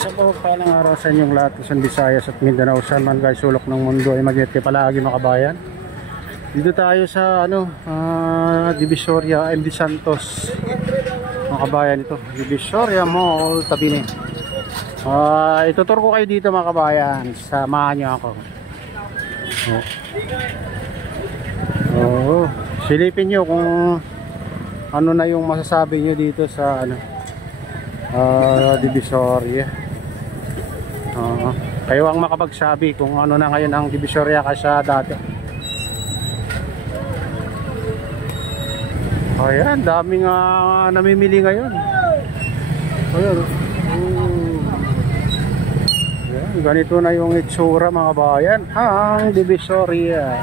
Sa palang araw sa inyong lahat, Luzon, Visayas at Mindanao, saan man guys sulok ng mundo ay mag-ingat palagi mga kabayan. Dito tayo sa Divisoria, MD Santos mga kabayan. Ito Divisoria Mall, tabi ni. Itutur ko kayo dito mga kabayan, samahan nyo ako. Silipin nyo kung ano na yung masasabi nyo dito sa Divisoria. Kayo ang makapagsabi kung ano na ngayon ang Divisoria kaysa dati. Ayan, daming namimili ngayon. Ayan, ayan, ganito na yung itsura mga bayan ang Divisoria.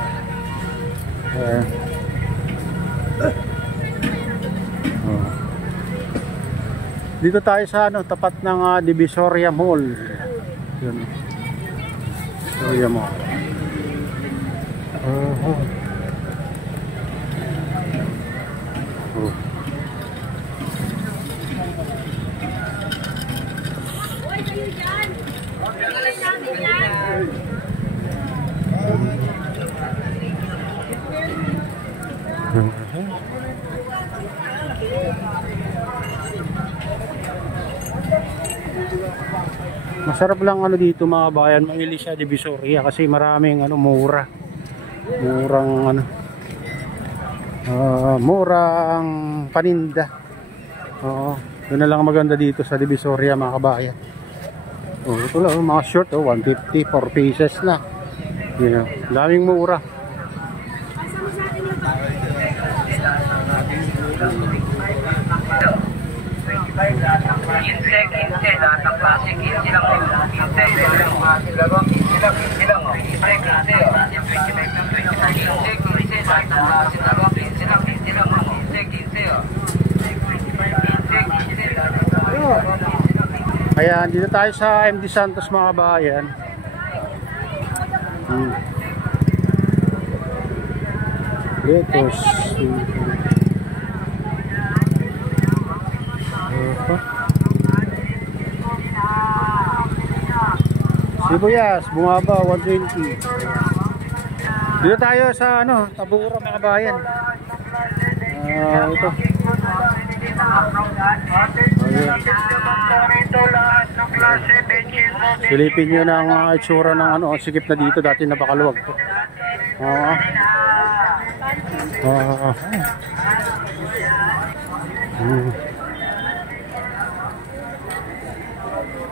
Ayan. Dito tayo sa tapat ng Divisoria Mall. Yun. Divisoria Mall. Masarap lang dito mga bayan, maili siya Divisoria kasi maraming mura. Murang paninda. Yun na lang maganda dito sa Divisoria mga kabayan. Ito lang mga short 150, 4 pieces na. Daming mura. Kaya dito tayo sa MD Santos mga bayan. Letos. Sibuyas, bumaba 120. Dito tayo sa Tabura mga bayan. Ito. Silipin nyo ng itsura ng sikip na dito. Dati napakaluwag to.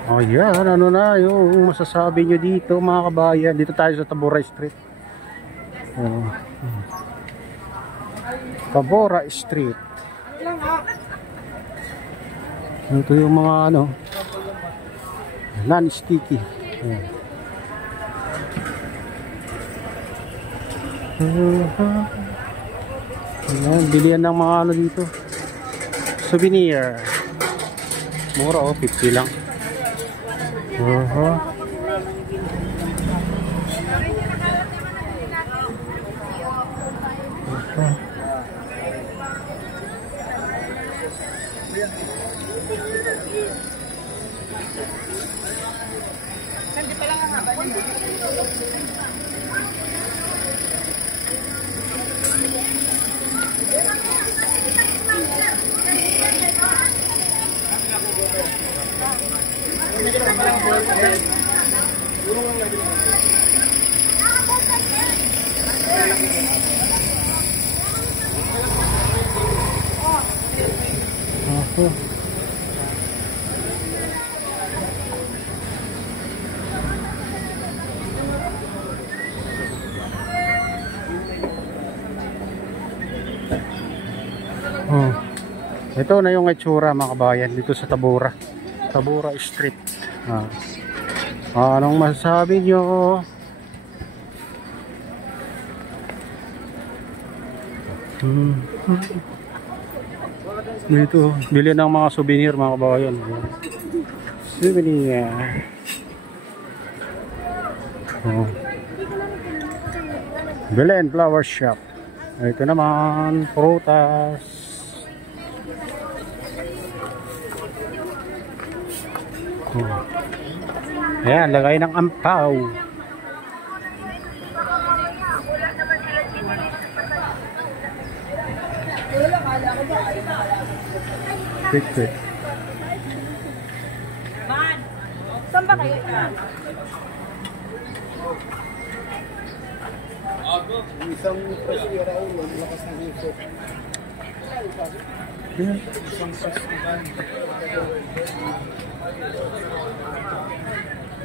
Ayan, ano na yung masasabi nyo dito mga kabayan. Dito tayo sa Tabora Street. Tabora Street. Ito yung mga non-sticky. Ayan, bilihan ng mga dito. Souvenir. Mura 50 lang. Ito na yung itsura mga kabayan dito sa Tabora Street. Anong masasabi nyo? Dito bili ng mga souvenir mga kabayan. Souvenir. Belen Flower Shop. Ito naman prutas. Ayan, lagay ng ampaw. Quick, quick. Man, saan ba kayo? Isang presyo raw, lakas ng gusto. Isang festival.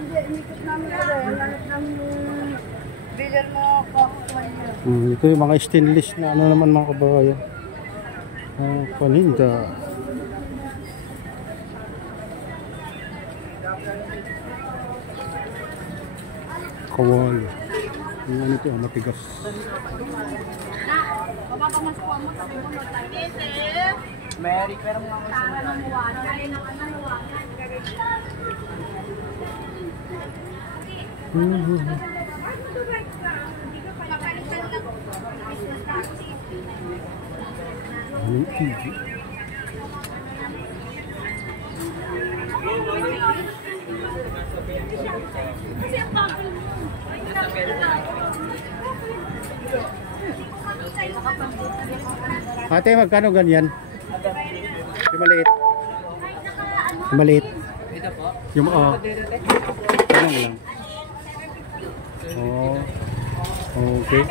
Hindi, inikot namin pala. Lahat ng bilan mo ako. Ito yung mga stainless na ano naman mga kabayan. Paninda. Kawal. Yung ano ito, matigas. Mary, pero mga Ate, magkano ganyan? Yung maliit. Yung maliit. ito po. Yung tanong lang. Oh. Okay.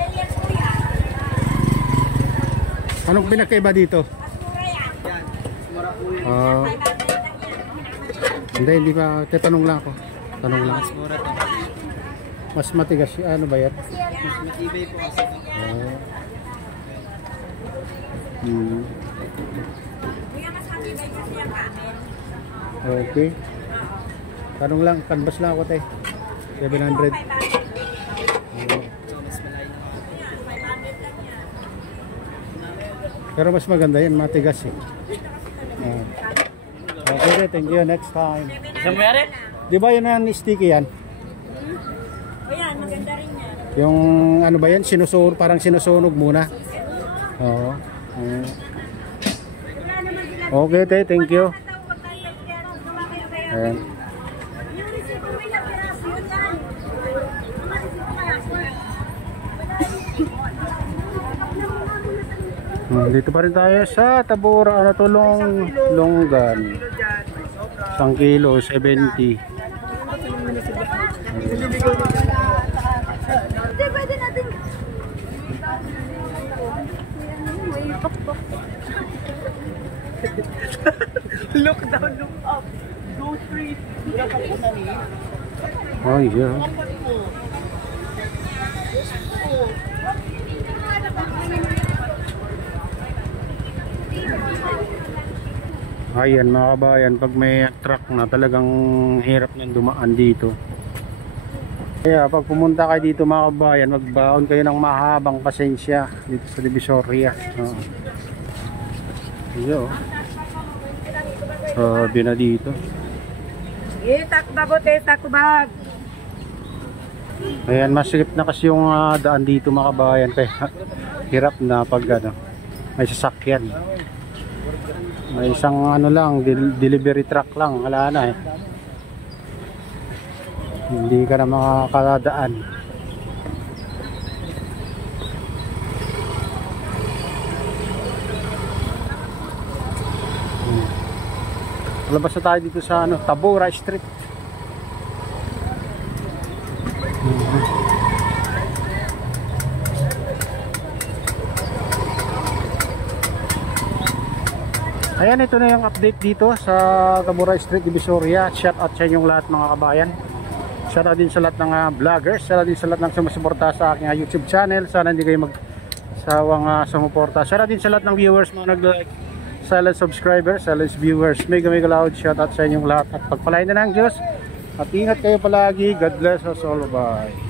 Anong pinakaiba dito? Hindi pa. Tatanong lang ako. Tanong lang. Mas mura to. Mas matigas. Ano ba yan? Mas matibay po kasi. Okay. Tanong lang. Canvas lang ako tayo. 700. Pero mas maganda yan. Matigas eh. Okay, thank you. Next time. Isang mayari? Di ba yun ang sticky yan? O yan, maganda rin yan. Yung ano ba yan? Parang sinusunog muna. Oo. Okay, te, thank you. Ayan. Dito pa rin tayo sa Tabora, ano to, longgan. 1 kilo, 70. Hindi, pwede natin. Look down, look up. Go straight. Oh, yeah. Ayan mga kabayan, pag may truck na talagang hirap nang dumaan dito. Kaya pag pumunta kayo dito mga kabayan, magbaon kayo ng mahabang pasensya dito sa Divisoria. Iyo. Sabi na dito. Takbagot eh, takbag. Ayan, masikip na kasi yung daan dito mga kabayan. Kaya hirap na pag ano, may sasakyan. May isang ano lang, delivery truck lang, wala na eh. Hindi ka na makakadaan. Labas na tayo dito sa ano, Tabora Street. Ayan, ito na yung update dito sa Tabora Street, Divisoria. Shout out sa inyong lahat mga kabayan. Shout out din sa lahat ng vloggers. Shout out din sa lahat ng sumusuporta sa aking YouTube channel. Sana hindi kayo magsawang sumuporta. Shout out din sa lahat ng viewers, mga nag-like, silent subscribers, silent viewers. Mega loud shout out sa inyong lahat. At pagpalain na ng Diyos. At ingat kayo palagi. God bless us all. Bye.